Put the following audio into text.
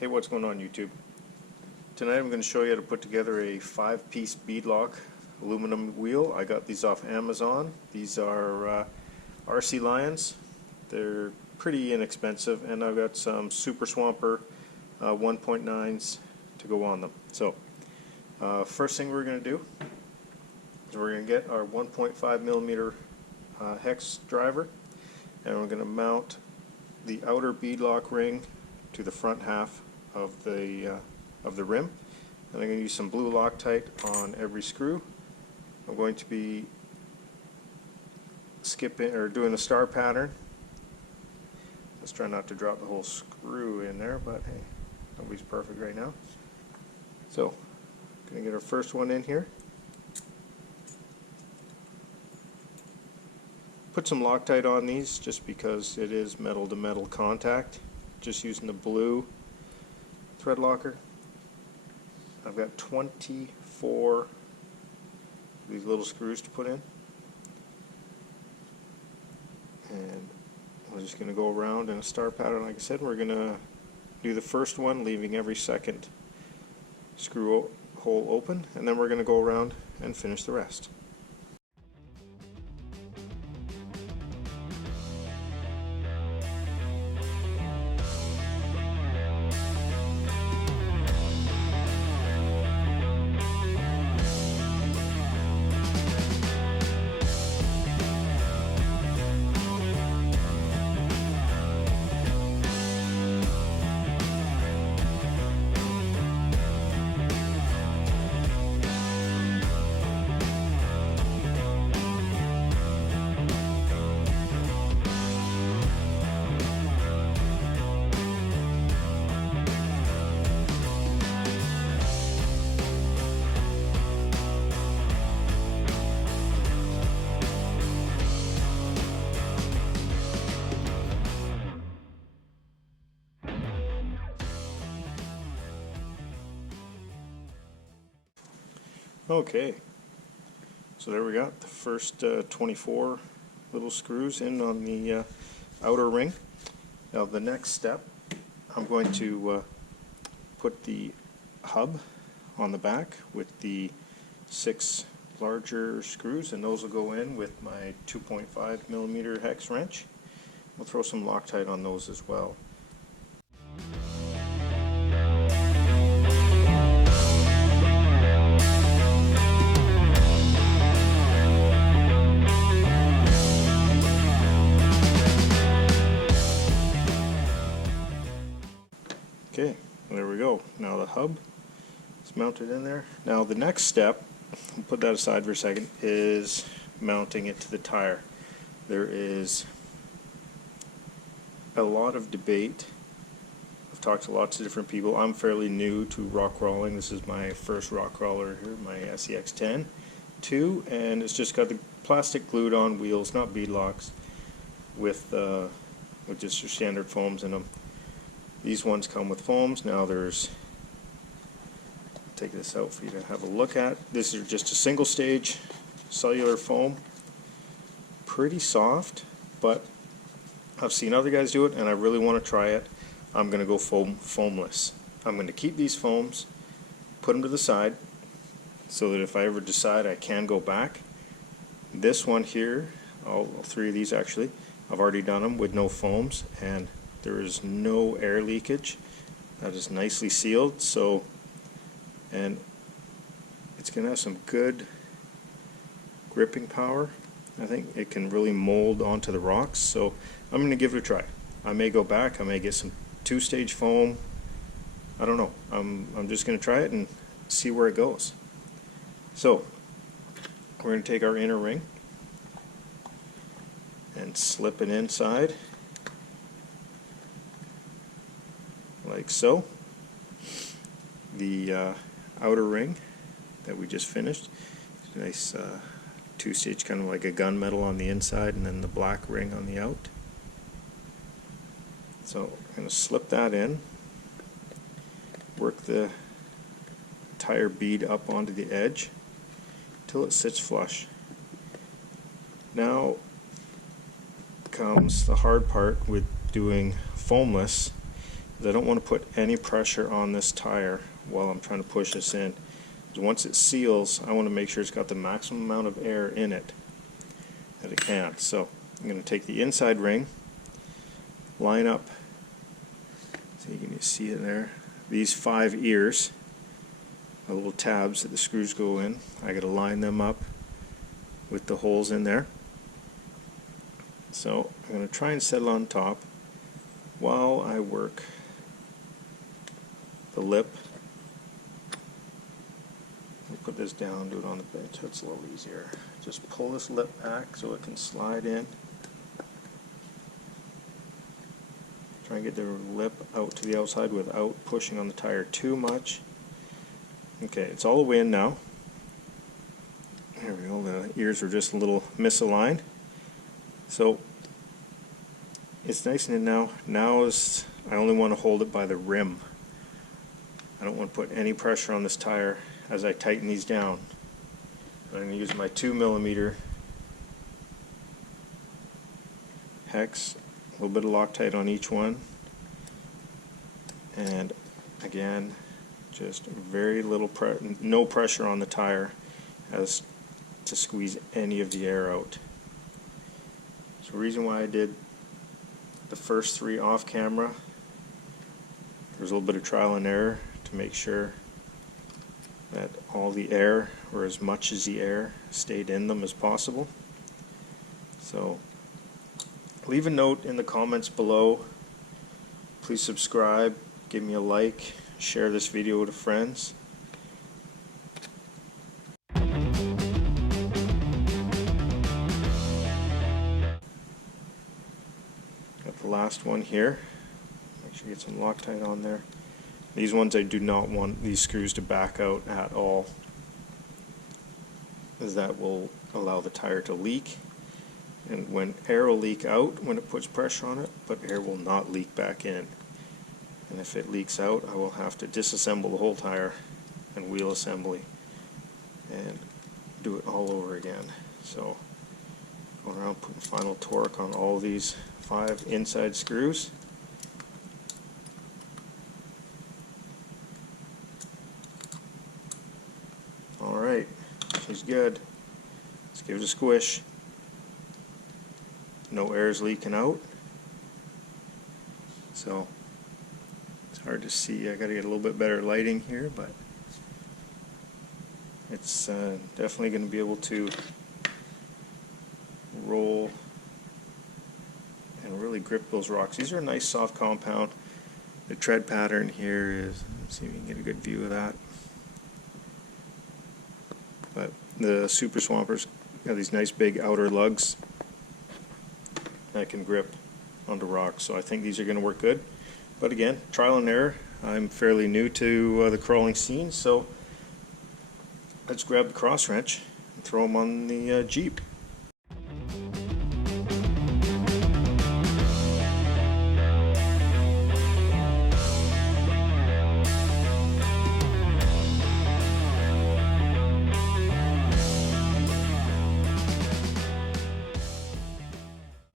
Hey, what's going on YouTube? Tonight I'm going to show you how to put together a 5-piece beadlock aluminum wheel. I got these off Amazon. These are RCLIONS. They're pretty inexpensive, and I've got some Super Swamper 1.9s to go on them. So first thing we're going to do is we're going to get our 1.5 millimeter hex driver, and we're going to mount the outer beadlock ring to the front half of the rim. And I'm going to use some blue Loctite on every screw. I'm going to be skipping or doing the star pattern. Let's try not to drop the whole screw in there, but hey, nobody's perfect right now. So, going to get our first one in here. Put some Loctite on these just because it is metal to metal contact. Just using the blue thread locker. I've got 24 of these little screws to put in, and we're just going to go around in a star pattern. Like I said, we're going to do the first one, leaving every second screw hole open, and then we're going to go around and finish the rest. Okay, so there we got the first 24 little screws in on the outer ring. Now the next step, I'm going to put the hub on the back with the 6 larger screws, and those will go in with my 2.5 millimeter hex wrench. We'll throw some Loctite on those as well. Okay, there we go. Now the hub is mounted in there. Now the next step, I'll put that aside for a second, is mounting it to the tire. There is a lot of debate. I've talked to lots of different people. I'm fairly new to rock crawling. This is my first rock crawler here, my SEX10 2, and it's just got the plastic glued on wheels, not beadlocks, with just your standard foams in them. These ones come with foams. Now there's, I'll take this out for you to have a look at. This is just a single stage cellular foam. Pretty soft, but I've seen other guys do it and I really want to try it. I'm going to go foamless. I'm going to keep these foams, put them to the side, so that if I ever decide I can go back. This one here, all 3 of these actually, I've already done them with no foams, and there is no air leakage. That is nicely sealed. So, and it's going to have some good gripping power. I think it can really mold onto the rocks. So I'm going to give it a try. I may go back. I may get some 2-stage foam. I don't know. I'm just going to try it and see where it goes. So we're going to take our inner ring and slip it inside, like so. The outer ring that we just finished, nice 2-stage, kind of like a gunmetal on the inside, and then the black ring on the out. So I'm going to slip that in, work the tire bead up onto the edge till it sits flush. Now comes the hard part with doing foamless, is I don't want to put any pressure on this tire while I'm trying to push this in. Because once it seals, I want to make sure it's got the maximum amount of air in it that it can. So I'm going to take the inside ring, line up, so you can see it there, these 5 ears, the little tabs that the screws go in. I got to line them up with the holes in there. So I'm going to try and settle on top while I work the lip. I'll put this down, do it on the bench, it's a little easier. Just pull this lip back so it can slide in. Try and get the lip out to the outside without pushing on the tire too much. Okay, it's all the way in now. There we go, the ears are just a little misaligned. So it's nice and in now. Now is, I only want to hold it by the rim. I don't want to put any pressure on this tire as I tighten these down. I'm going to use my 2mm hex, a little bit of Loctite on each one, and again, just very little, no pressure on the tire as to squeeze any of the air out. So the reason why I did the first 3 off camera, there's a little bit of trial and error to make sure that all the air, or as much as the air, stayed in them as possible. So leave a note in the comments below. Please subscribe, give me a like, share this video with friends. Got the last one here. Make sure you get some Loctite on there. These ones I do not want these screws to back out at all, as that will allow the tire to leak. And when air will leak out when it puts pressure on it, but air will not leak back in. And if it leaks out, I will have to disassemble the whole tire and wheel assembly and do it all over again. So going around putting final torque on all these 5 inside screws. Alright, she's good. Let's give it a squish. No air is leaking out. So it's hard to see. I gotta get a little bit better lighting here, but it's definitely going to be able to roll and really grip those rocks. These are a nice soft compound. The tread pattern here is, let's see if we can get a good view of that. But the Super Swampers got these nice big outer lugs that can grip onto rocks, so I think these are going to work good. But again, trial and error. I'm fairly new to the crawling scene, so let's grab the cross wrench and throw them on the Jeep.